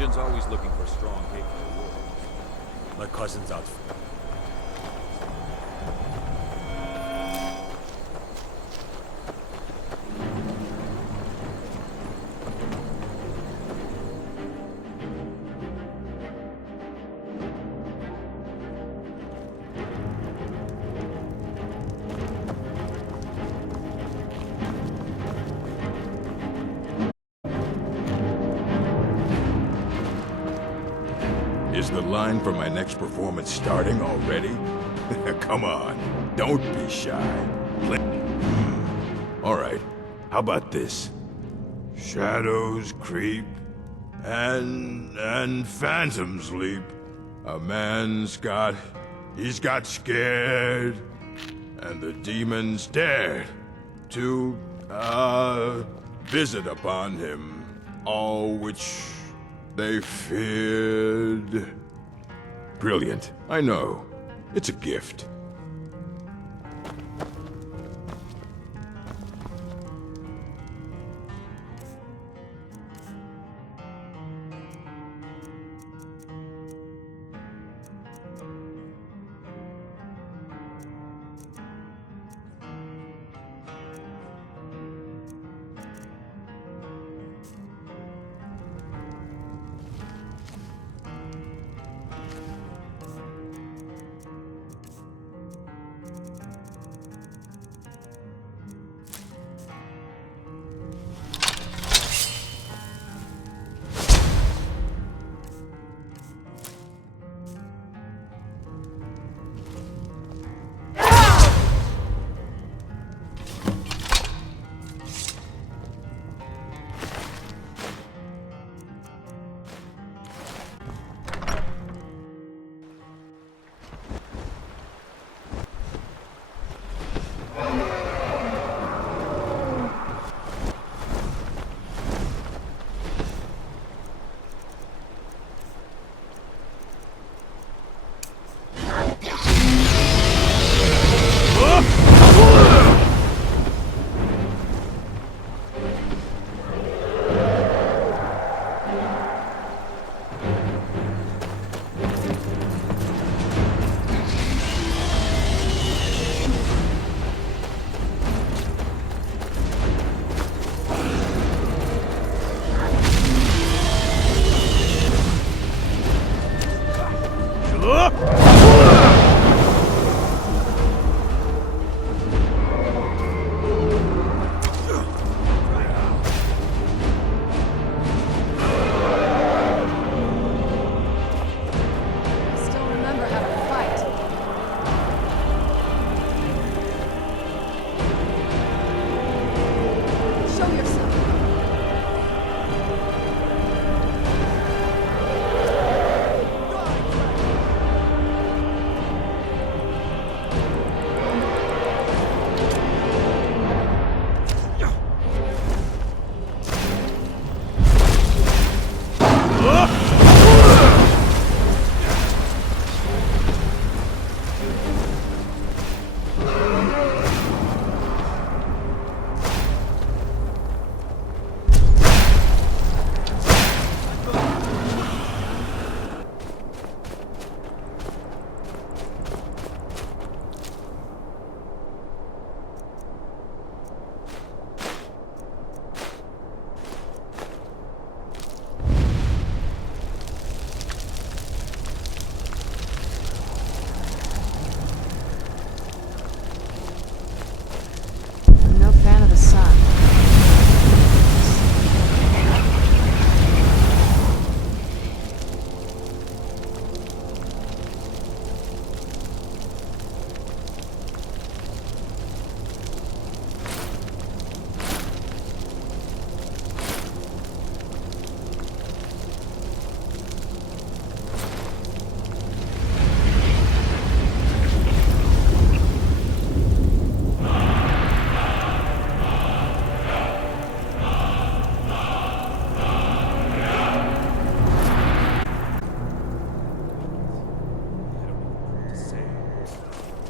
Legion's always looking for strong, capable warriors. My cousin's out. Is the line for my next performance starting already? Come on, don't be shy. All right, how about this? Shadows creep, and phantoms leap. He's got scared, and the demons dared to, visit upon him, all which they feared. Brilliant, I know. It's a gift.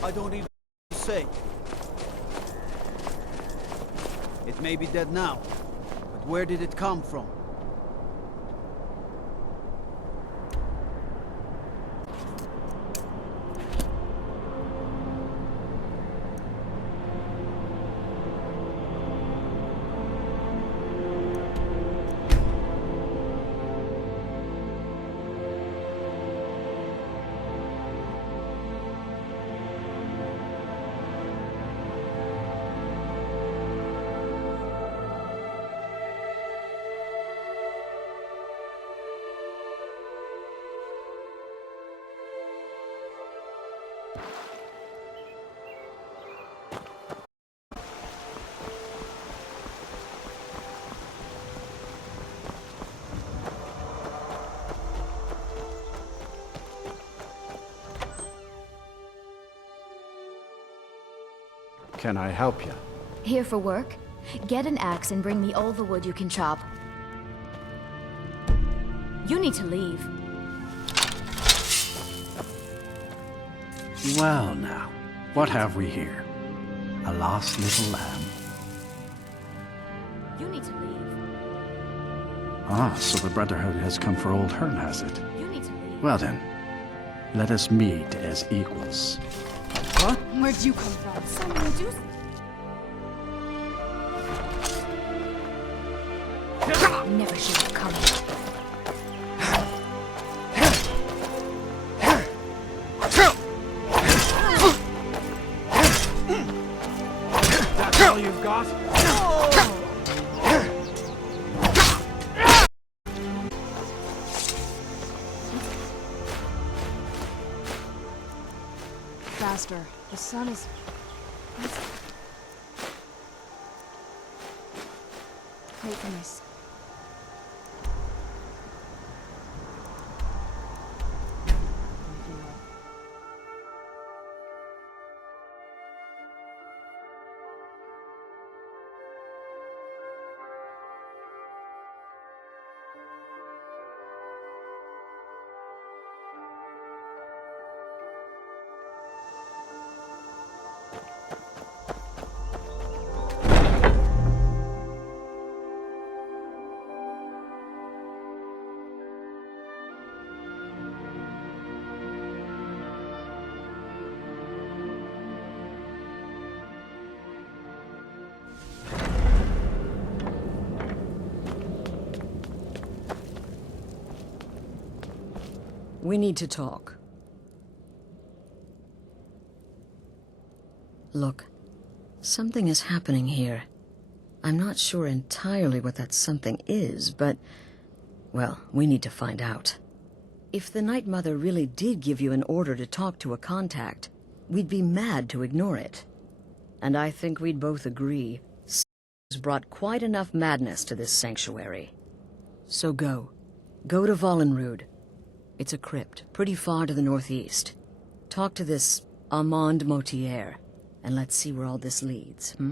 I don't even say. It may be dead now, but where did it come from? can I help you? Here for work? Get an axe and bring me all the wood you can chop. You need to leave. Well now, what have we here? A lost little lamb. You need to leave. Ah, so the Brotherhood has come for old Hearn, has it? You need to leave. Well then, let us meet as equals. What? Where'd you come from? Someone do... Never should have come. That's all you've got? Faster. The sun is... Wait for me. We need to talk. Look, something is happening here. I'm not sure entirely what that something is, but... well, we need to find out. If the Night Mother really did give you an order to talk to a contact, we'd be mad to ignore it. And I think we'd both agree, has brought quite enough madness to this sanctuary. So go. Go to Vollenrude. It's a crypt, pretty far to the northeast. Talk to this Armand Motier, and let's see where all this leads, So,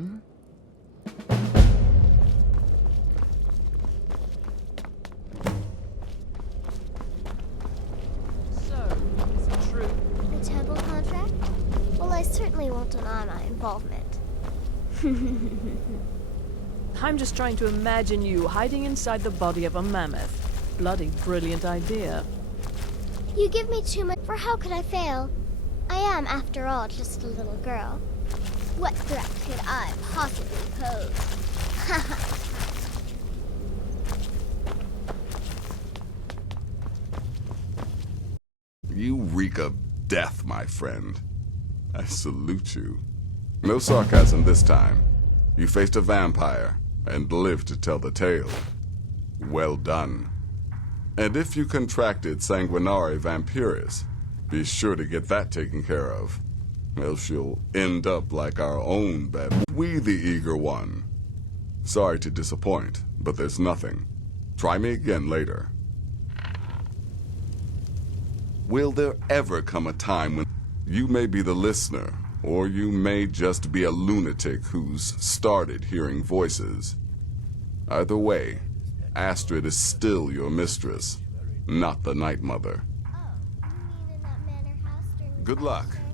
is it true? A temple contract? Well, I certainly won't deny my involvement. I'm just trying to imagine you hiding inside the body of a mammoth. Bloody brilliant idea. You give me too much, for how could I fail? I am, after all, just a little girl. What threat could I possibly pose? You reek of death, my friend. I salute you. No sarcasm this time. You faced a vampire and lived to tell the tale. Well done. And if you contracted Sanguinare Vampiris, be sure to get that taken care of. Else you'll end up like our own bad... We the Eager One. Sorry to disappoint, but there's nothing. Try me again later. Will there ever come a time when you may be the listener, or you may just be a lunatic who's started hearing voices? Either way, Astrid is still your mistress, not the Night Mother. Oh, you mean in that manor house during the Good luck. concert?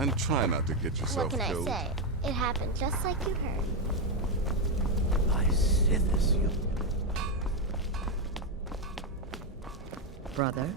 And try not to get yourself What can killed. I say? It happened just like you heard. Brother?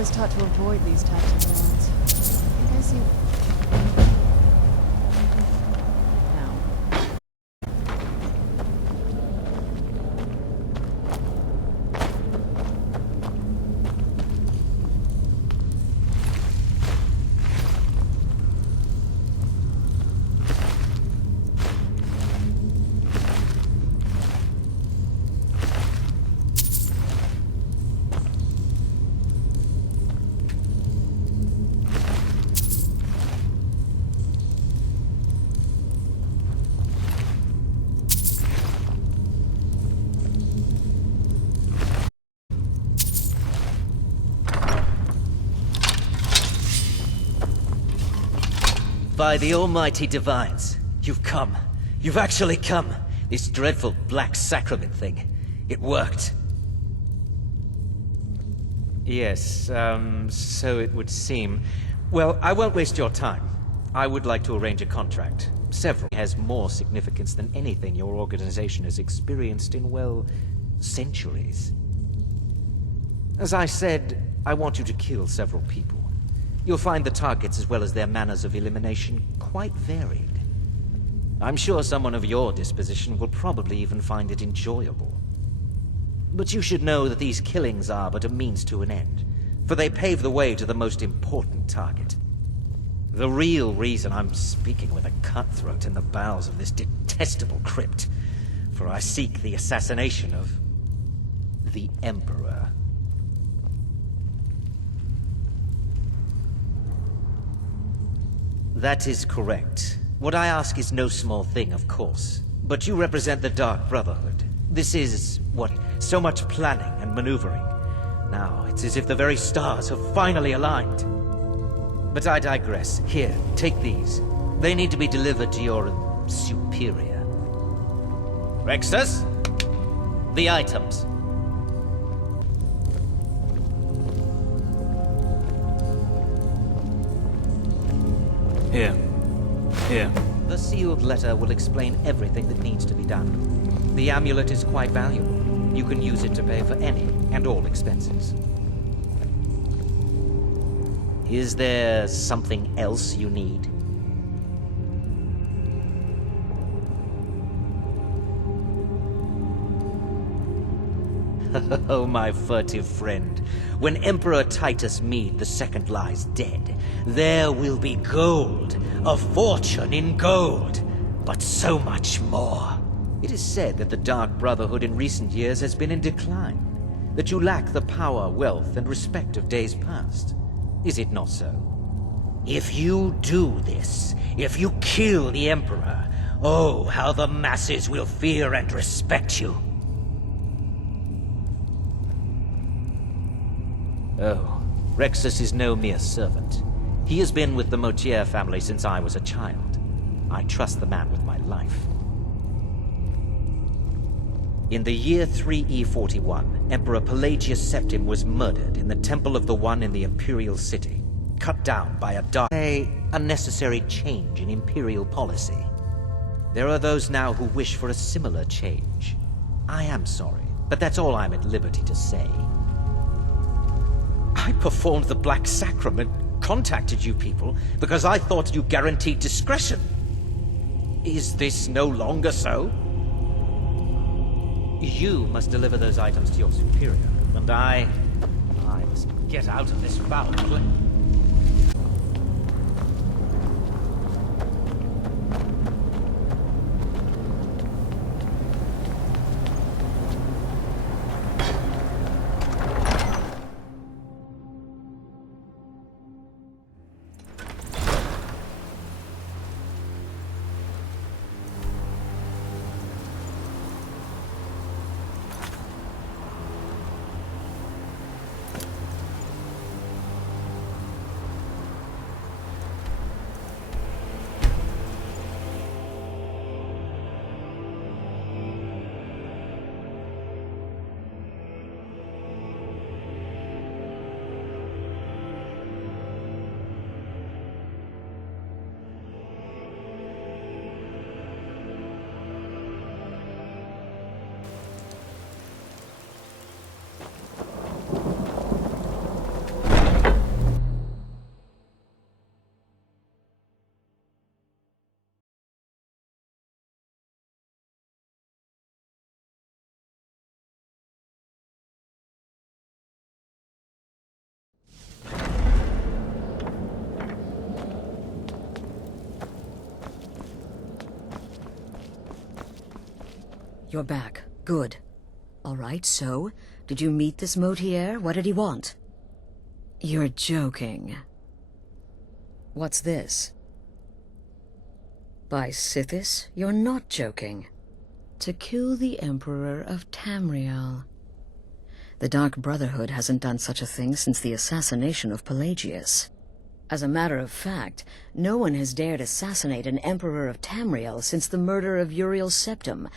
was taught to avoid these types of villains. I guess you... No. By the almighty divines, you've come. You've actually come. This dreadful black sacrament thing. It worked. Yes, so it would seem. Well, I won't waste your time. I would like to arrange a contract. Several. It has more significance than anything your organization has experienced in, well, centuries. As I said, I want you to kill several people. You'll find the targets as well as their manners of elimination quite varied. I'm sure someone of your disposition will probably even find it enjoyable. But you should know that these killings are but a means to an end, for they pave the way to the most important target. The real reason I'm speaking with a cutthroat in the bowels of this detestable crypt, for I seek the assassination of the Emperor. That is correct. What I ask is no small thing, of course. But you represent the Dark Brotherhood. This is, what, so much planning and maneuvering. Now, it's as if the very stars have finally aligned. But I digress. Here, take these. They need to be delivered to your superior. Rexus? The items. Here. Here. The sealed letter will explain everything that needs to be done. The amulet is quite valuable. You can use it to pay for any and all expenses. Is there something else you need? Oh, my furtive friend. When Emperor Titus Mede II lies dead, there will be gold, a fortune in gold, but so much more. It is said that the Dark Brotherhood in recent years has been in decline, that you lack the power, wealth, and respect of days past. Is it not so? If you do this, if you kill the Emperor, oh, how the masses will fear and respect you. Oh, Rexus is no mere servant. He has been with the Motier family since I was a child. I trust the man with my life. In the year 3E41, Emperor Pelagius Septim was murdered in the Temple of the One in the Imperial City, cut down by a unnecessary change in Imperial policy. There are those now who wish for a similar change. I am sorry, but that's all I'm at liberty to say. I performed the Black Sacrament, contacted you people, because I thought you guaranteed discretion. Is this no longer so? You must deliver those items to your superior, and I must get out of this foul place. You're back. Good. All right, so, did you meet this Motier? What did he want? You're joking. What's this? By Sithis, you're not joking. To kill the Emperor of Tamriel. The Dark Brotherhood hasn't done such a thing since the assassination of Pelagius. As a matter of fact, no one has dared assassinate an Emperor of Tamriel since the murder of Uriel Septim,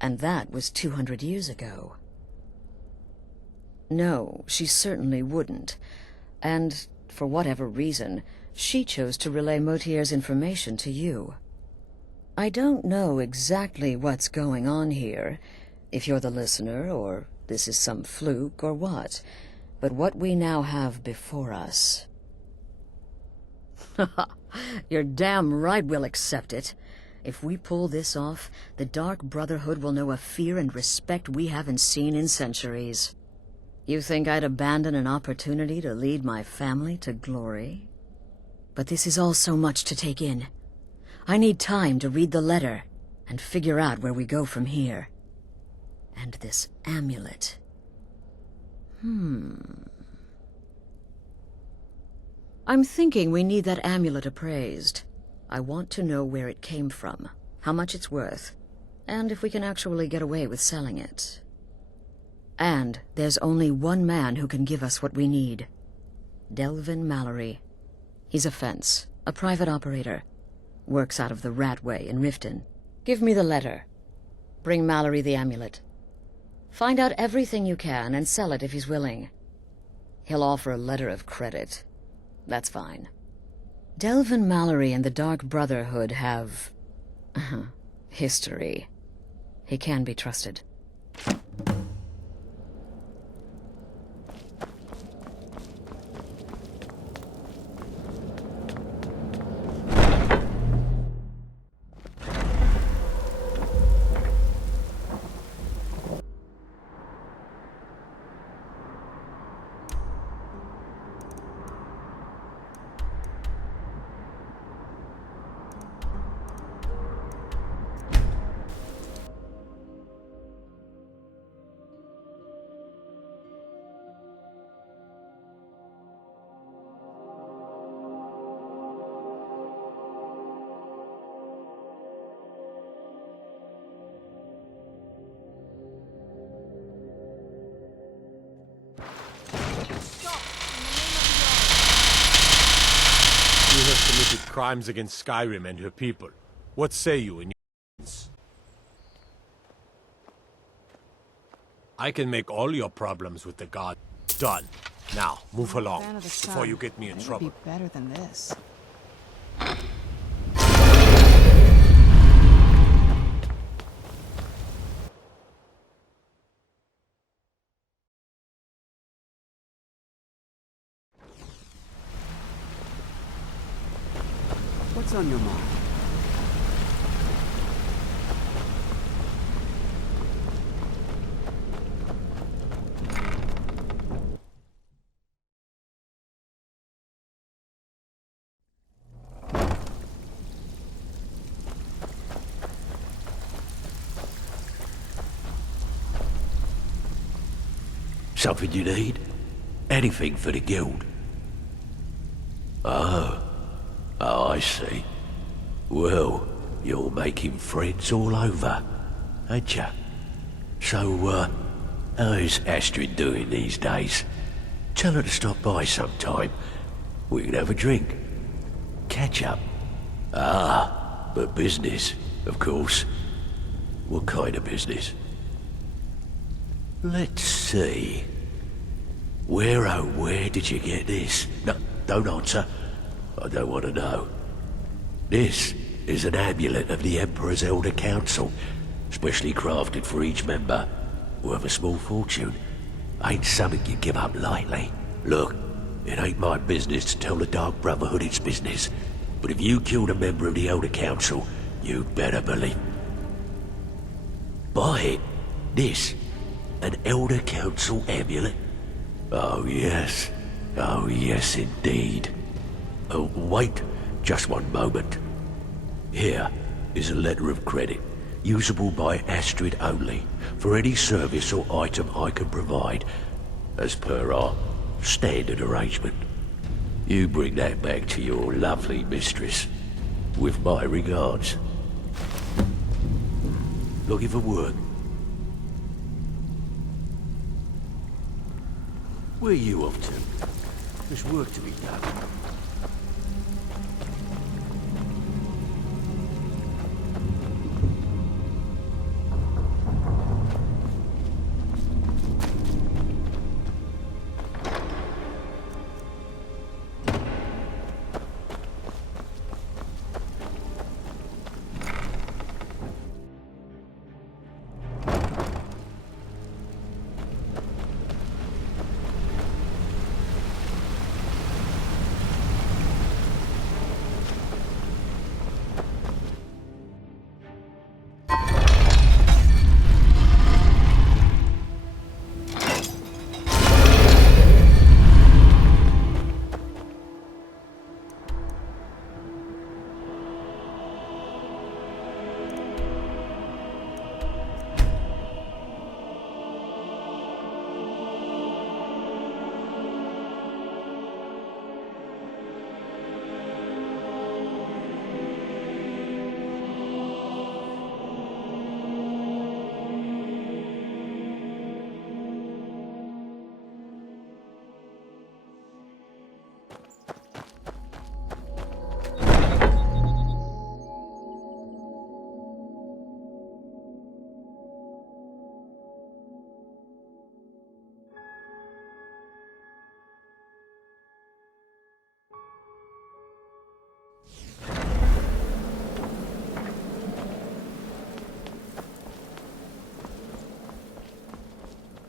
and that was 200 years ago. No, she certainly wouldn't. And, for whatever reason, she chose to relay Motier's information to you. I don't know exactly what's going on here, if you're the listener, or this is some fluke, or what. But what we now have before us... You're damn right we'll accept it. If we pull this off, the Dark Brotherhood will know a fear and respect we haven't seen in centuries. You think I'd abandon an opportunity to lead my family to glory? But this is all so much to take in. I need time to read the letter and figure out where we go from here. And this amulet. I'm thinking we need that amulet appraised. I want to know where it came from, how much it's worth, and if we can actually get away with selling it. And there's only one man who can give us what we need. Delvin Mallory. He's a fence, a private operator. Works out of the Ratway in Riften. Give me the letter. Bring Mallory the amulet. Find out everything you can and sell it if he's willing. He'll offer a letter of credit. That's fine. Delvin Mallory and the Dark Brotherhood have... history. He can be trusted. You have committed crimes against Skyrim and her people. What say you in your... I can make all your problems with the god done. Now, move along, before you get me in trouble. Be better than this. What's on your mind? Something you need? Anything for the guild? Oh, I see. Well, you're making friends all over, ain't ya? So, how's Astrid doing these days? Tell her to stop by sometime. We can have a drink. Catch up. Ah, but business, of course. What kind of business? Let's see. Where, oh, where did you get this? No, don't answer. I don't want to know. This is an amulet of the Emperor's Elder Council, specially crafted for each member, worth a small fortune. Ain't something you give up lightly. Look, it ain't my business to tell the Dark Brotherhood its business, but if you killed a member of the Elder Council, you'd better believe. Buy it. This. An Elder Council amulet? Oh yes. Oh yes indeed. Oh, wait just one moment. Here is a letter of credit. usable by Astrid only, for any service or item I can provide, as per our standard arrangement. You bring that back to your lovely mistress, with my regards. Looking for work? Where are you off to? There's work to be done.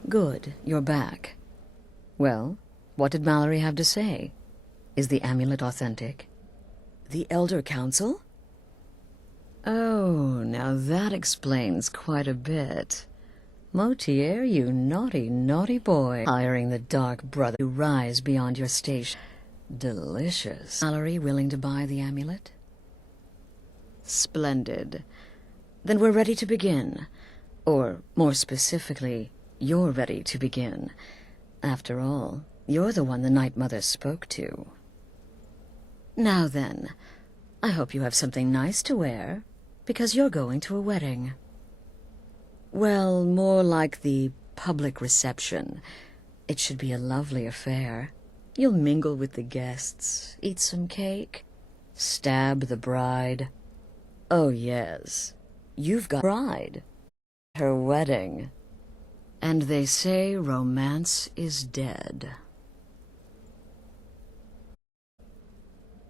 Good, you're back. Well, what did Mallory have to say? Is the amulet authentic? The Elder Council? Oh, now that explains quite a bit. Motier, you naughty, naughty boy. Hiring the Dark Brother to rise beyond your station. Delicious. Mallory willing to buy the amulet? Splendid. Then we're ready to begin. Or, more specifically, you're ready to begin. After all, you're the one the Night Mother spoke to. Now then, I hope you have something nice to wear, because you're going to a wedding. Well, more like the public reception. It should be a lovely affair. You'll mingle with the guests, eat some cake, stab the bride. Oh yes, you've got a bride. Her wedding. And they say romance is dead.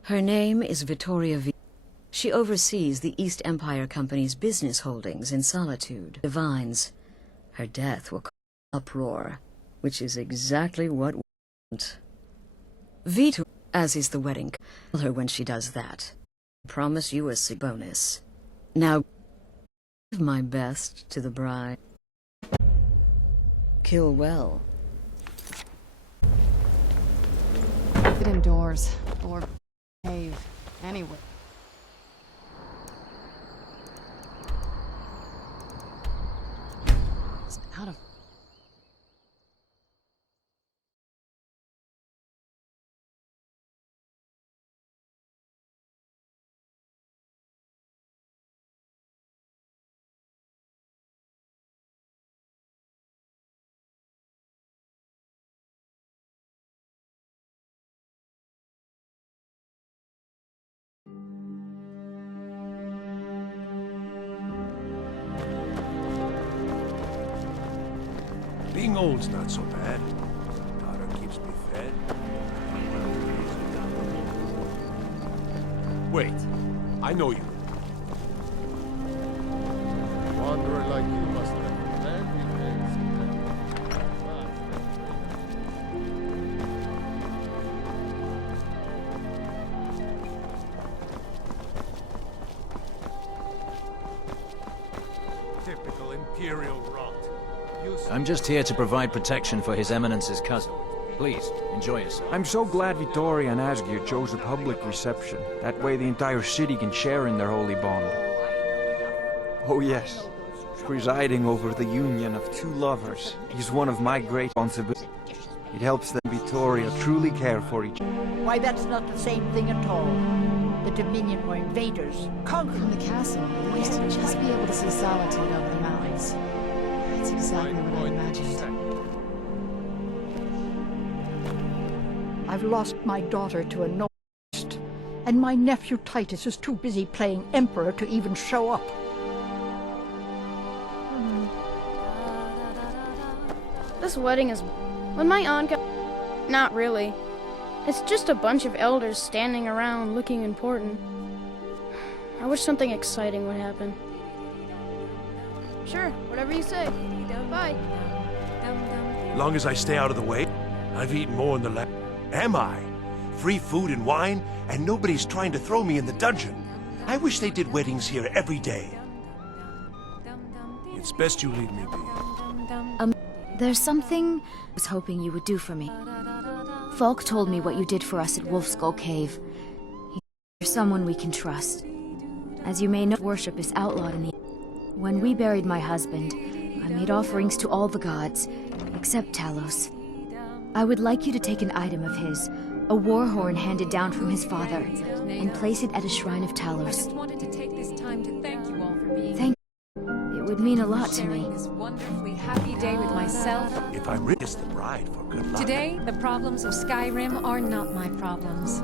Her name is Vittoria V. She oversees the East Empire Company's business holdings in Solitude. Divines. Her death will cause uproar, which is exactly what we want. Vito, as is the wedding. Tell her when she does that. Promise you a bonus. Now, give my best to the bride. Kill well. Get indoors, or cave, anywhere. It's out of... Being old's not so bad. Daughter keeps me fed. Wait, I know you. Wanderer like you must recommend typical Imperial rot. I'm just here to provide protection for His Eminence's cousin. Please, enjoy yourself. I'm so glad Vittoria and Asgeir chose a public reception. That way the entire city can share in their holy bond. Oh yes, presiding over the union of two lovers is one of my great responsibilities. It helps that Vittoria truly care for each other. Why, that's not the same thing at all. The Dominion were invaders, conquered. From the castle, we used to just be able to see solitude over the mountains. That's exactly what I imagined. I've lost my daughter to a noist, and my nephew Titus is too busy playing emperor to even show up. This wedding is... When my aunt got... Not really. It's just a bunch of elders standing around looking important. I wish something exciting would happen. Sure, whatever you say. Bye. Long as I stay out of the way, I've eaten more in the land. Am I? Free food and wine, and nobody's trying to throw me in the dungeon. I wish they did weddings here every day. It's best you leave me be. There's something I was hoping you would do for me. Falk told me what you did for us at Wolf Skull Cave. You're someone we can trust. As you may know, worship is outlawed in the... When we buried my husband, I made offerings to all the gods, except Talos. I would like you to take an item of his, a war horn handed down from his father, and place it at a shrine of Talos. I just wanted to take this time to thank you all for being Thank you. It would mean a lot to me. this wonderfully happy day with myself. If I risk the bride for good luck. Today, the problems of Skyrim are not my problems.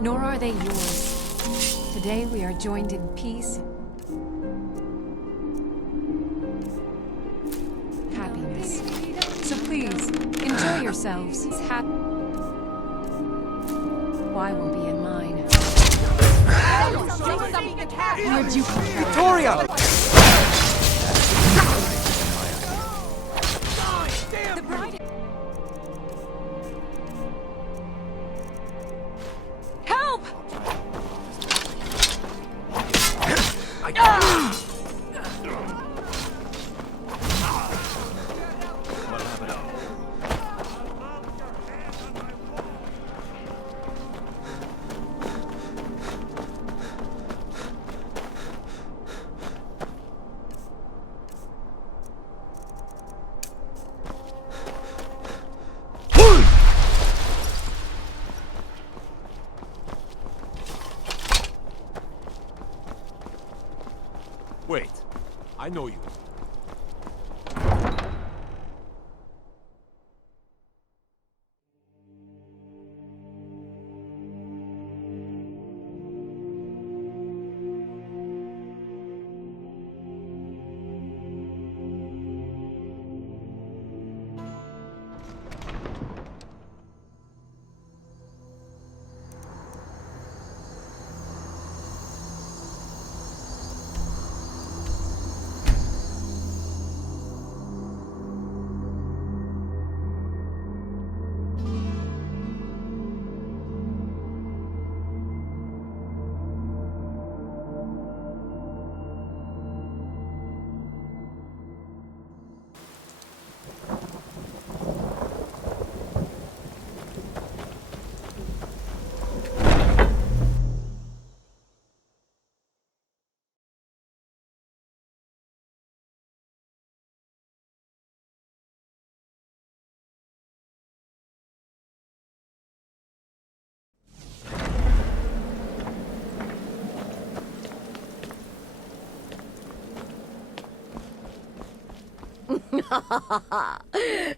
Nor are they yours. Today we are joined in peace, happiness. So please, enjoy yourselves. I will be in mine. Where'd you come from? Victoria! The bride... Help! Wait, I know you.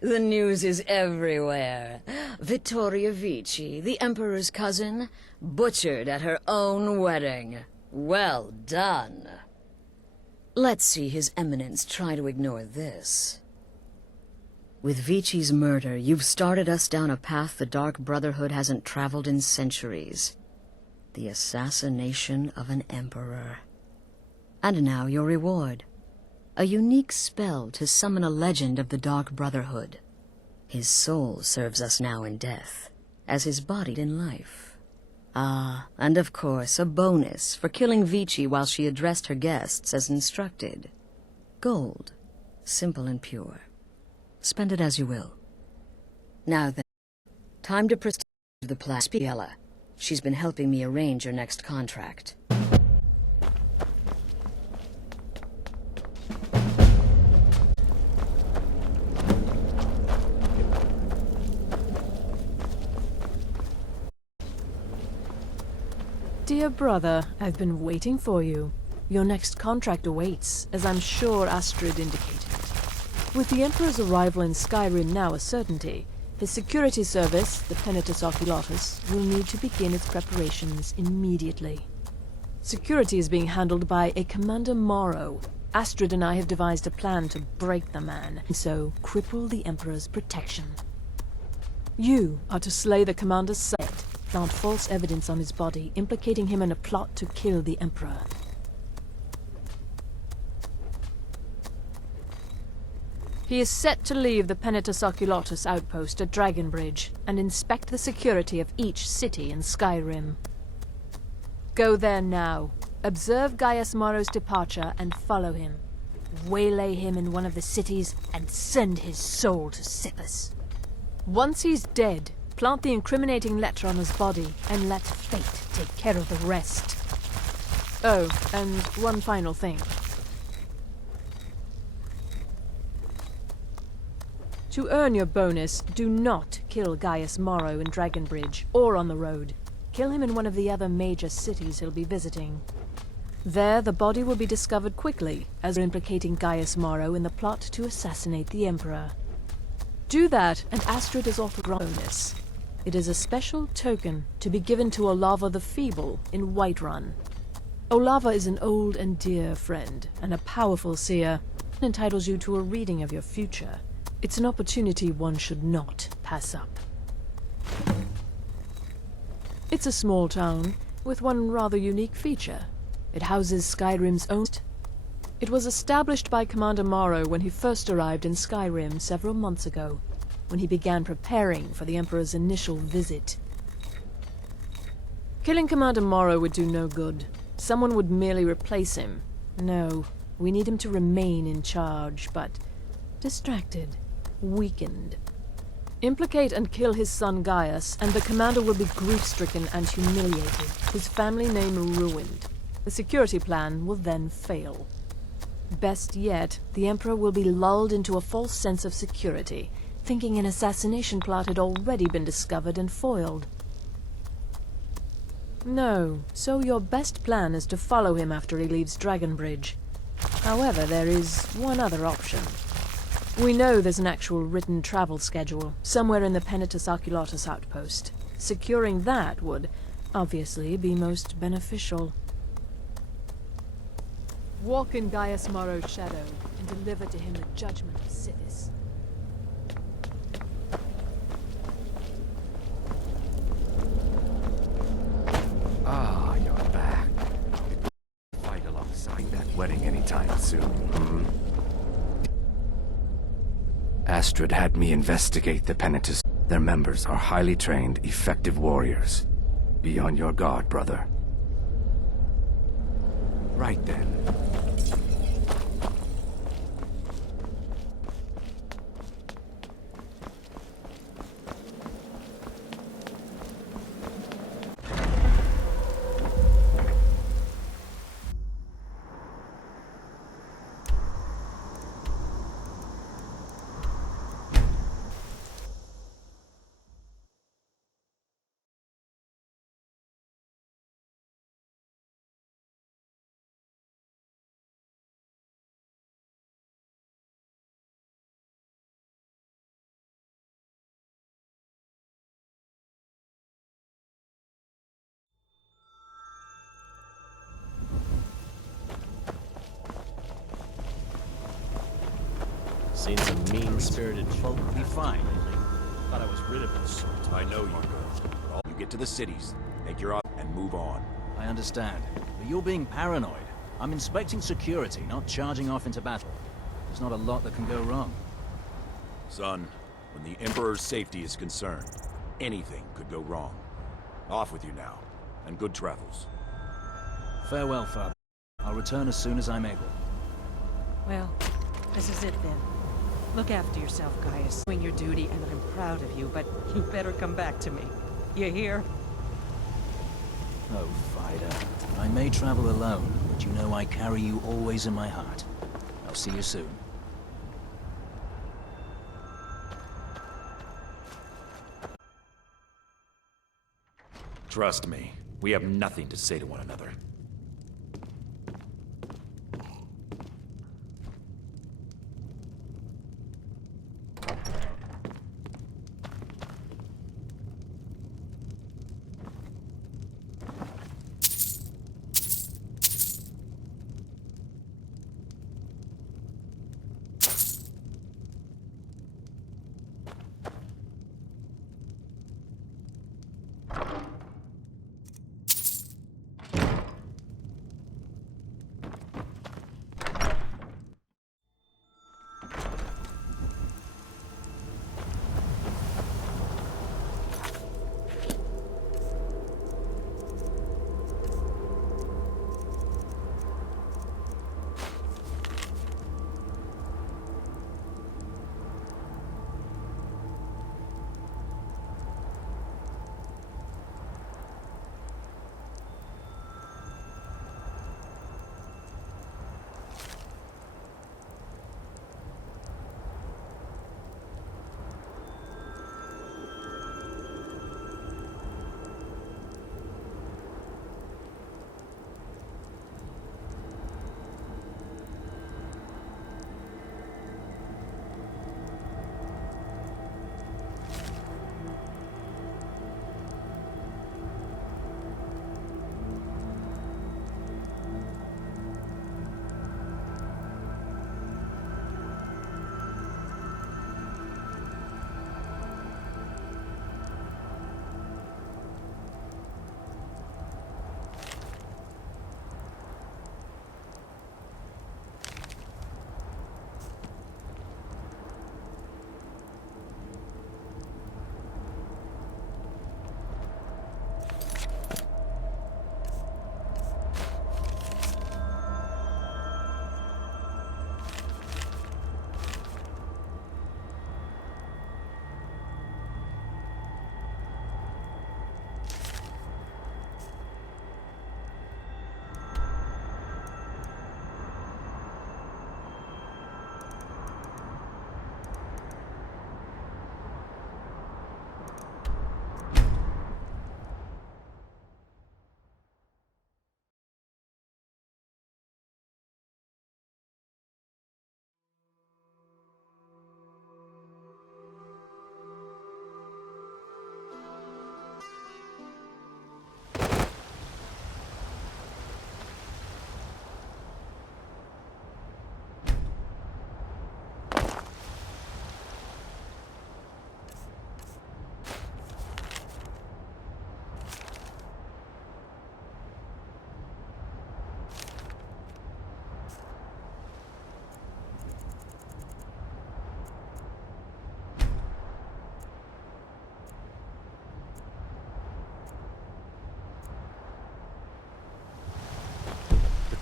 The news is everywhere. Vittoria Vici, the Emperor's cousin, butchered at her own wedding. Well done. Let's see His Eminence try to ignore this. With Vici's murder, you've started us down a path the Dark Brotherhood hasn't traveled in centuries. The assassination of an emperor. And now your reward. A unique spell to summon a legend of the Dark Brotherhood. His soul serves us now in death, as his body in life. Ah, and of course, a bonus for killing Vici while she addressed her guests as instructed. Gold, simple and pure. Spend it as you will. Now then, Time to proceed to the plan. Spiella. She's been helping me arrange your next contract. Dear brother, I've been waiting for you. Your next contract awaits, as I'm sure Astrid indicated. With the Emperor's arrival in Skyrim now a certainty, his security service, the Penitus Oculatus, will need to begin its preparations immediately. Security is being handled by a Commander Morrow. Astrid and I have devised a plan to break the man, and so cripple the Emperor's protection. You are to slay the Commander's son, plant false evidence on his body, implicating him in a plot to kill the Emperor. He is set to leave the Penitus Oculatus outpost at Dragonbridge and inspect the security of each city in Skyrim. Go there now, observe Gaius Morrow's departure and follow him. Waylay him in one of the cities and send his soul to Sippus. Once he's dead, plant the incriminating letter on his body and let fate take care of the rest. Oh, and one final thing. To earn your bonus, do not kill Gaius Morrow in Dragonbridge or on the road. Kill him in one of the other major cities he'll be visiting. There, the body will be discovered quickly, as implicating Gaius Morrow in the plot to assassinate the Emperor. Do that, and Astrid is offered a bonus. It is a special token to be given to Olava the Feeble in Whiterun. Olava is an old and dear friend, and a powerful seer. It entitles you to a reading of your future. It's an opportunity one should not pass up. It's a small town, with one rather unique feature. It houses Skyrim's own... It was established by Commander Morrow when he first arrived in Skyrim several months ago, when he began preparing for the Emperor's initial visit. Killing Commander Morrow would do no good. Someone would merely replace him. No, we need him to remain in charge, but distracted. Weakened. Implicate and kill his son Gaius, and the commander will be grief-stricken and humiliated, his family name ruined. The security plan will then fail. Best yet, the Emperor will be lulled into a false sense of security, thinking an assassination plot had already been discovered and foiled. No, so your best plan is to follow him after he leaves Dragonbridge. However, there is one other option. We know there's an actual written travel schedule, somewhere in the Penitus Oculatus outpost. Securing that would, obviously, be most beneficial. Walk in Gaius Morrow's shadow, and deliver to him the judgment of Sippus. Ah, you're back. Fight alongside that wedding anytime soon, Astrid had me investigate the Penitus. Their members are highly trained, effective warriors. Be on your guard, brother. Right then. Seen some mean-spirited folk. Be fine. Thought I was rid of this. I know you. You get to the cities, make your op and move on. I understand. But you're being paranoid. I'm inspecting security, not charging off into battle. There's not a lot that can go wrong. Son, when the Emperor's safety is concerned, anything could go wrong. Off with you now, and good travels. Farewell, Father. I'll return as soon as I'm able. Well, this is it then. Look after yourself, Gaius. Doing your duty, and I'm proud of you, but you better come back to me. You hear? Oh, Vida. I may travel alone, but you know I carry you always in my heart. I'll see you soon. Trust me, we have nothing to say to one another.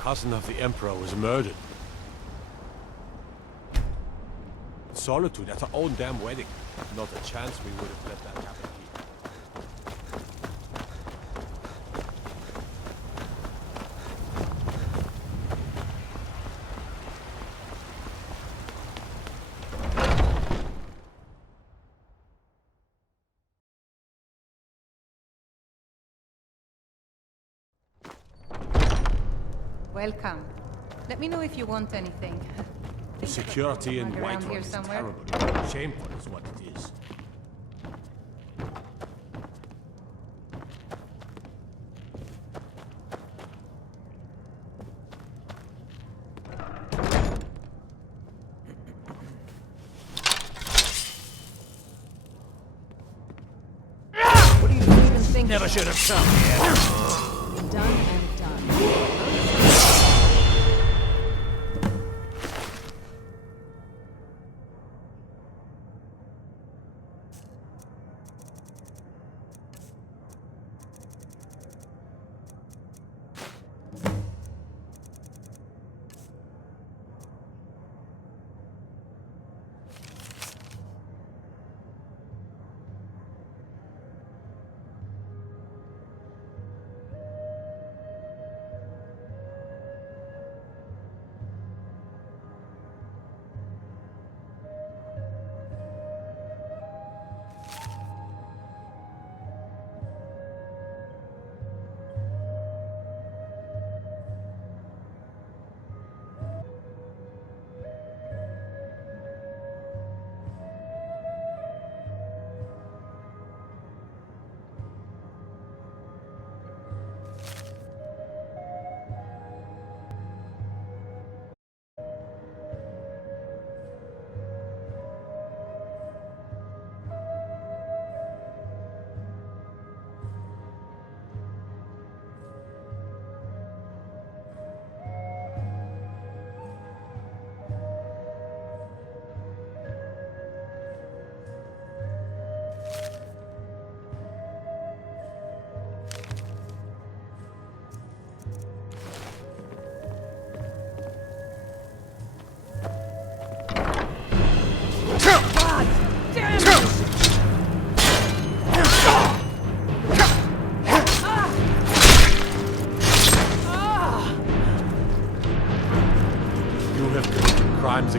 Cousin of the Emperor was murdered. Solitude at our own damn wedding. Not a chance we would have let that happen here. Welcome. Let me know if you want anything. The security in Around Whiterun here is somewhere? terrible. Shameful is what it is. What do you even think? Never should have come here. Done and done.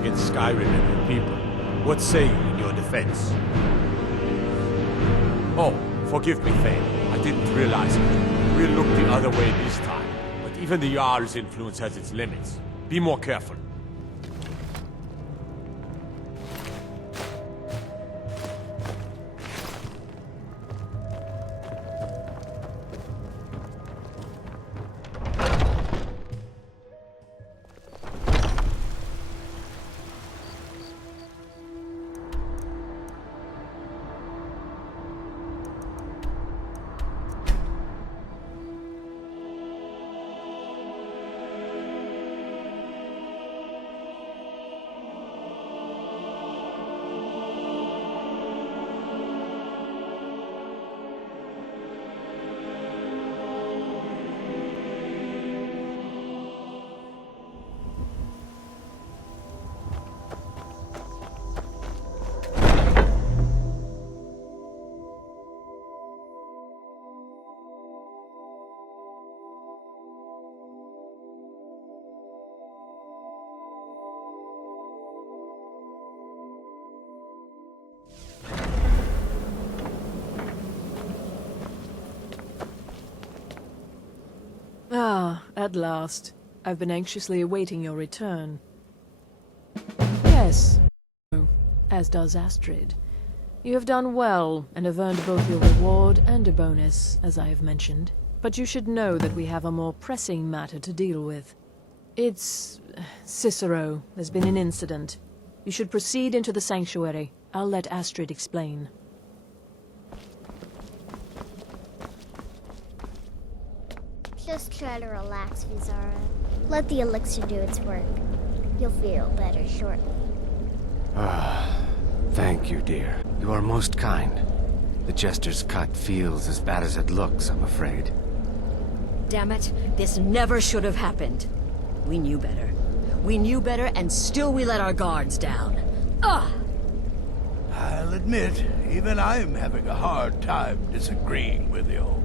against Skyrim and her people. What say you in your defense? Oh, forgive me, Thane. I didn't realize it. We'll look the other way this time. But even the Jarl's influence has its limits. Be more careful. Ah, at last. I've been anxiously awaiting your return. Yes, as does Astrid. You have done well, and have earned both your reward and a bonus, as I have mentioned. But you should know that we have a more pressing matter to deal with. It's... Cicero. There's been an incident. You should proceed into the sanctuary. I'll let Astrid explain. Just try to relax, Vizara. Let the elixir do its work. You'll feel better shortly. Thank you, dear. You are most kind. The Jester's cut feels as bad as it looks, I'm afraid. Damn it, this never should have happened. We knew better. We knew better, and still we let our guards down. Ugh! I'll admit, even I'm having a hard time disagreeing with you.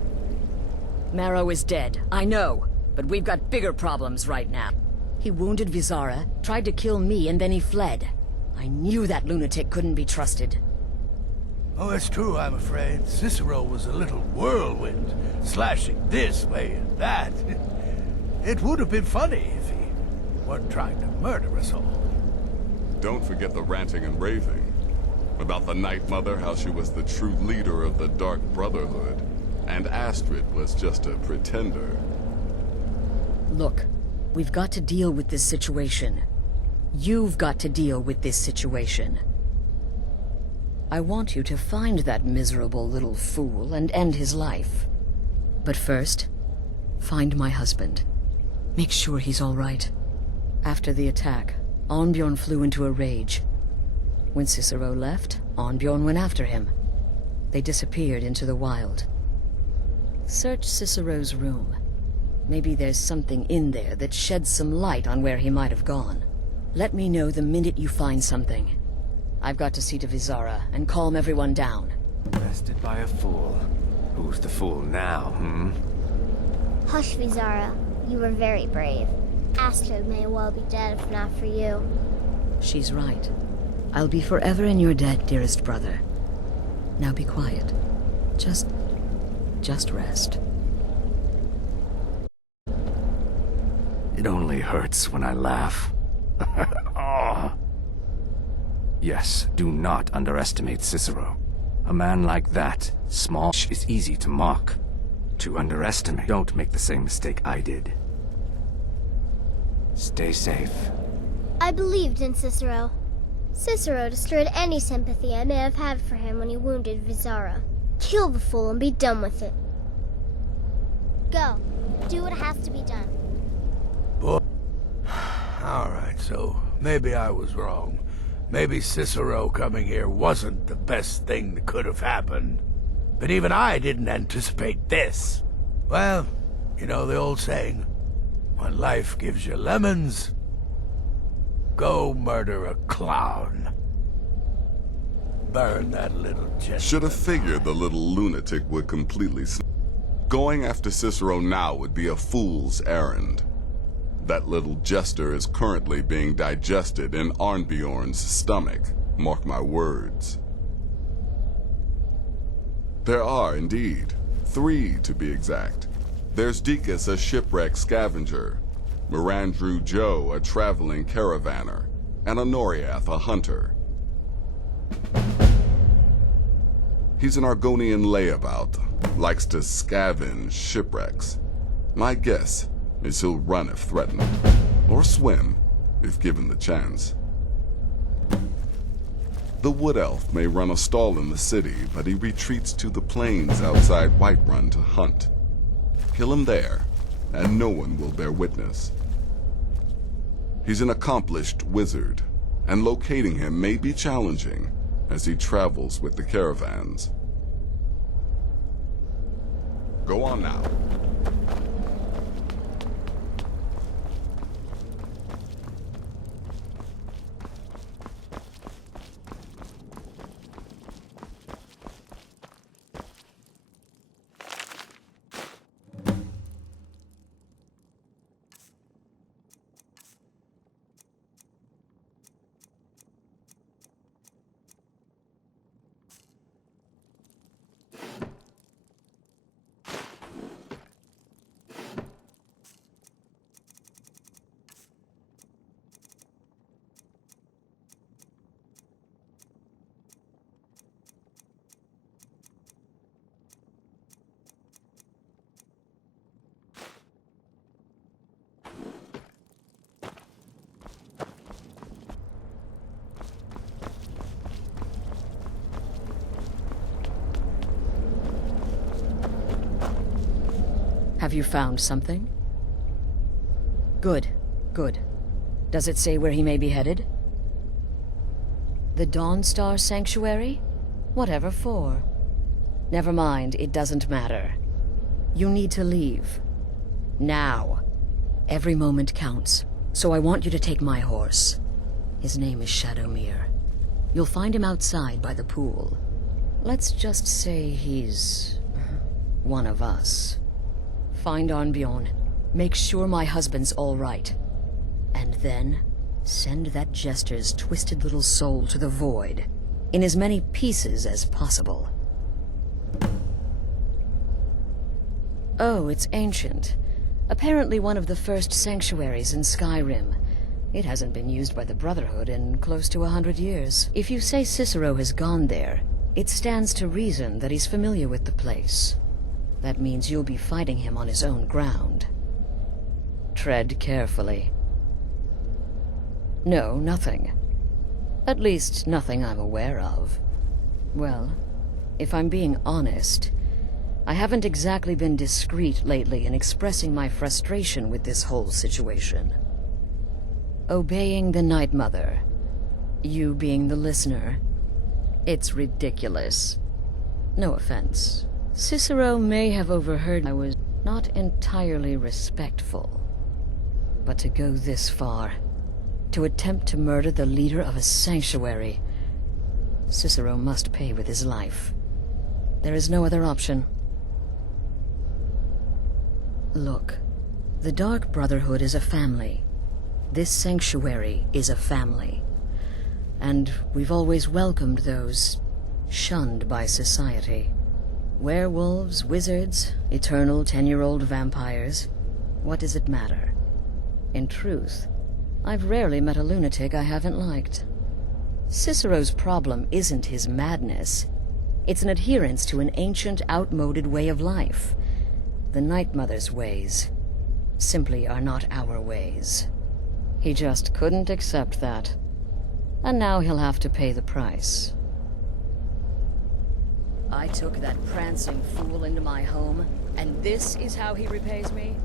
Marrow is dead, I know, but we've got bigger problems right now. He wounded Vizara, tried to kill me, and then he fled. I knew that lunatic couldn't be trusted. Oh, it's true, I'm afraid. Cicero was a little whirlwind, slashing this way and that. It would have been funny if he weren't trying to murder us all. Don't forget the ranting and raving. About the Night Mother, how she was the true leader of the Dark Brotherhood. And Astrid was just a pretender. Look, we've got to deal with this situation. You've got to deal with this situation. I want you to find that miserable little fool and end his life. But first, find my husband. Make sure he's all right. After the attack, Arnbjorn flew into a rage. When Cicero left, Arnbjorn went after him. They disappeared into the wild. Search Cicero's room. Maybe there's something in there that sheds some light on where he might have gone. Let me know the minute you find something. I've got to see to Vizara and calm everyone down. Bested by a fool. Who's the fool now, Hush, Vizara. You were very brave. Astrid may well be dead if not for you. She's right. I'll be forever in your debt, dearest brother. Now be quiet. Just rest. It only hurts when I laugh. Oh. Yes, do not underestimate Cicero. A man like that, small, is easy to mock. To underestimate, don't make the same mistake I did. Stay safe. I believed in Cicero. Cicero destroyed any sympathy I may have had for him when he wounded Vizara. Kill the fool and be done with it. Go. Do what has to be done. Boy. Alright, so maybe I was wrong. Maybe Cicero coming here wasn't the best thing that could have happened. But even I didn't anticipate this. Well, you know the old saying, when life gives you lemons, go murder a clown. Burn that little jet. Should have figured the little lunatic would completely Going after Cicero now would be a fool's errand. That little jester is currently being digested in Arnbjorn's stomach. Mark my words. There are, indeed, 3 to be exact. There's Dekus, a shipwreck scavenger, Mirandru Joe, a traveling caravaner, and Honoriath, a hunter. He's an Argonian layabout, likes to scavenge shipwrecks. My guess is he'll run if threatened, or swim if given the chance. The Wood Elf may run a stall in the city, but he retreats to the plains outside Whiterun to hunt. Kill him there, and no one will bear witness. He's an accomplished wizard, and locating him may be challenging as he travels with the caravans. Go on now. Have you found something? Good, good. Does it say where he may be headed? The Dawnstar Sanctuary? Whatever for. Never mind, it doesn't matter. You need to leave. Now. Every moment counts, so I want you to take my horse. His name is Shadowmere. You'll find him outside by the pool. Let's just say he's one of us. Find Arnbjorn. Make sure my husband's all right. And then, send that jester's twisted little soul to the void, in as many pieces as possible. Oh, it's ancient. Apparently one of the first sanctuaries in Skyrim. It hasn't been used by the Brotherhood in close to 100 years. If you say Cicero has gone there, it stands to reason that he's familiar with the place. That means you'll be fighting him on his own ground. Tread carefully. No, nothing. At least, nothing I'm aware of. Well, if I'm being honest, I haven't exactly been discreet lately in expressing my frustration with this whole situation. Obeying the Night Mother, you being the listener, it's ridiculous. No offense. Cicero may have overheard I was not entirely respectful. But to go this far, to attempt to murder the leader of a sanctuary, Cicero must pay with his life. There is no other option. Look, the Dark Brotherhood is a family. This sanctuary is a family. And we've always welcomed those shunned by society. Werewolves, wizards, eternal 10-year-old vampires. What does it matter? In truth, I've rarely met a lunatic I haven't liked. Cicero's problem isn't his madness. It's an adherence to an ancient, outmoded way of life. The Night Mother's ways simply are not our ways. He just couldn't accept that. And now he'll have to pay the price. I took that prancing fool into my home, and this is how he repays me?